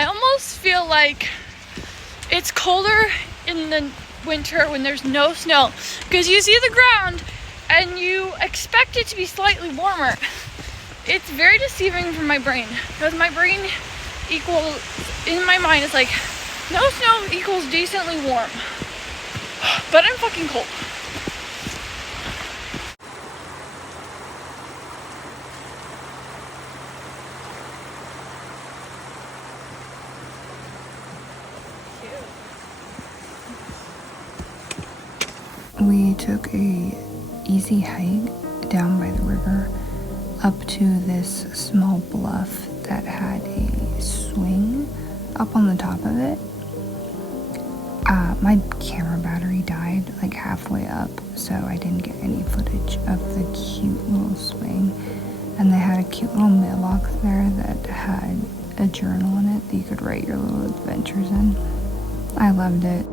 I almost feel like it's colder in the winter when there's no snow, because you see the ground and you expect it to be slightly warmer. It's very deceiving for my brain, because my brain equals, in my mind, it's like no snow equals decently warm, but I'm fucking cold. We took a easy hike down by the river up to this small bluff that had a swing up on the top of it. My camera battery died like halfway up, so I didn't get any footage of the cute little swing. And they had a cute little mailbox there that had a journal in it that you could write your little adventures in. I loved it.